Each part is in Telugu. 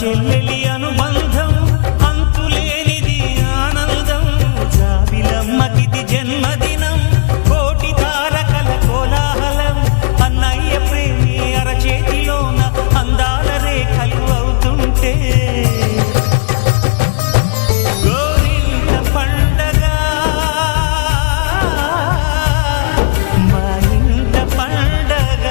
చెల్లెలి అనుబంధం అంతులేనిది ఆనందం జాబిలమ్మకిది జన్మదినం కోటి తారకల కోలాహలం అన్నయ్య ప్రేమి అరచేతిలోన అందాల రేఖలు అవుతుంటే గోరింట పండగ మా ఇంట పండగ.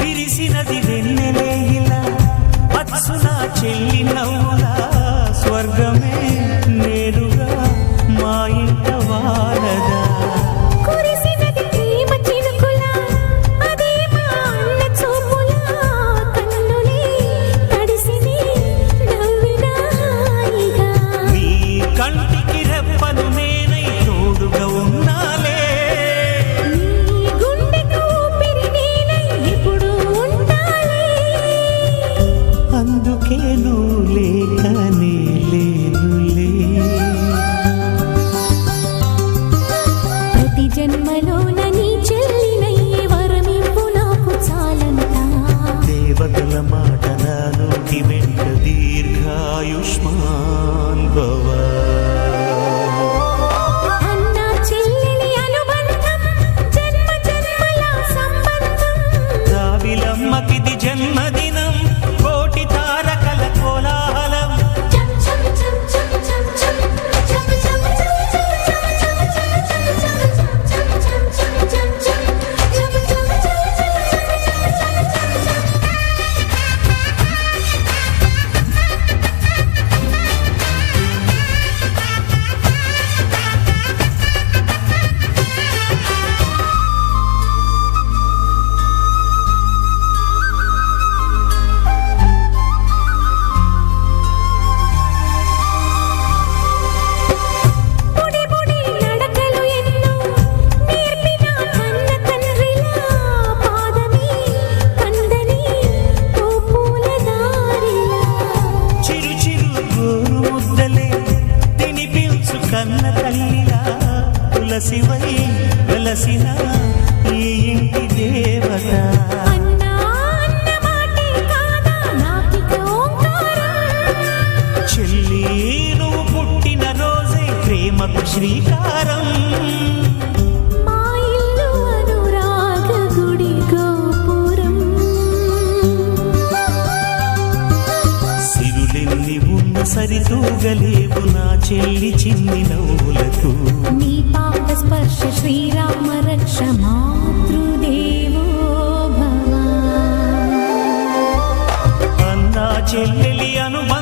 విరిసినది వెన్నెలే ఇలా అచ్చున చెల్లి నవ్వులా స్వర్గమే నేరుగా మా ఇంట వారదా. కురిసినది ప్రేమ చినుకులా అదే మా అన్న చూపులా కన్నులే తడిసిని నవ్వినా హాయిగా నీ కంటికి రెప్పను నేనై తోడుగా ఉన్నాలే నీ గుండెకు ఊపిరి నేనై ఎప్పుడూ ఉంటాలే. అందుకే నువ్వు లేకనే లేనులే. ప్రతి జన్మలోన నీ చెల్లినయ్యే వరమివ్వు నాకు చాలంతా. దేవతల మాట నా నోటి వెంట దీర్ఘాయుష్మాన్ భవ. అన్నా చెల్లెలి అనుబంధం జన్మ జన్మల సంబంధం. రావిలమ్మకిది జన్మదినం కోటి తారకల కోలాహలం. చం చం చం చం చం చం చం చం బుడి బుడి నడకలు ఎన్నో నేర్పిన కన్న తండ్రిలా పాదమే కందని పూల దారిలా. చిరు చిరు గోరు ముద్దలే తినిపించు కన్న తల్లిలా తులసివై వెలసిన ఈ ఇంటి దేవత. అన్నా అన్న మాటే కాదా నాకిక ఓంకారం. చెల్లి నువ్వు పుట్టిన రోజే ప్రేమకు శ్రీకారం. మా ఇల్లు అనురాగ గుడి గోపురం. సిరులెన్ని ఉన్న సరితూగలేవు నా చెల్లి చిన్ని నవ్వులకు. నీ పాద స్పర్శ శ్రీరామ రక్ష మాతృదేవో భవ. అన్నా చెల్లెలి అనుబంధం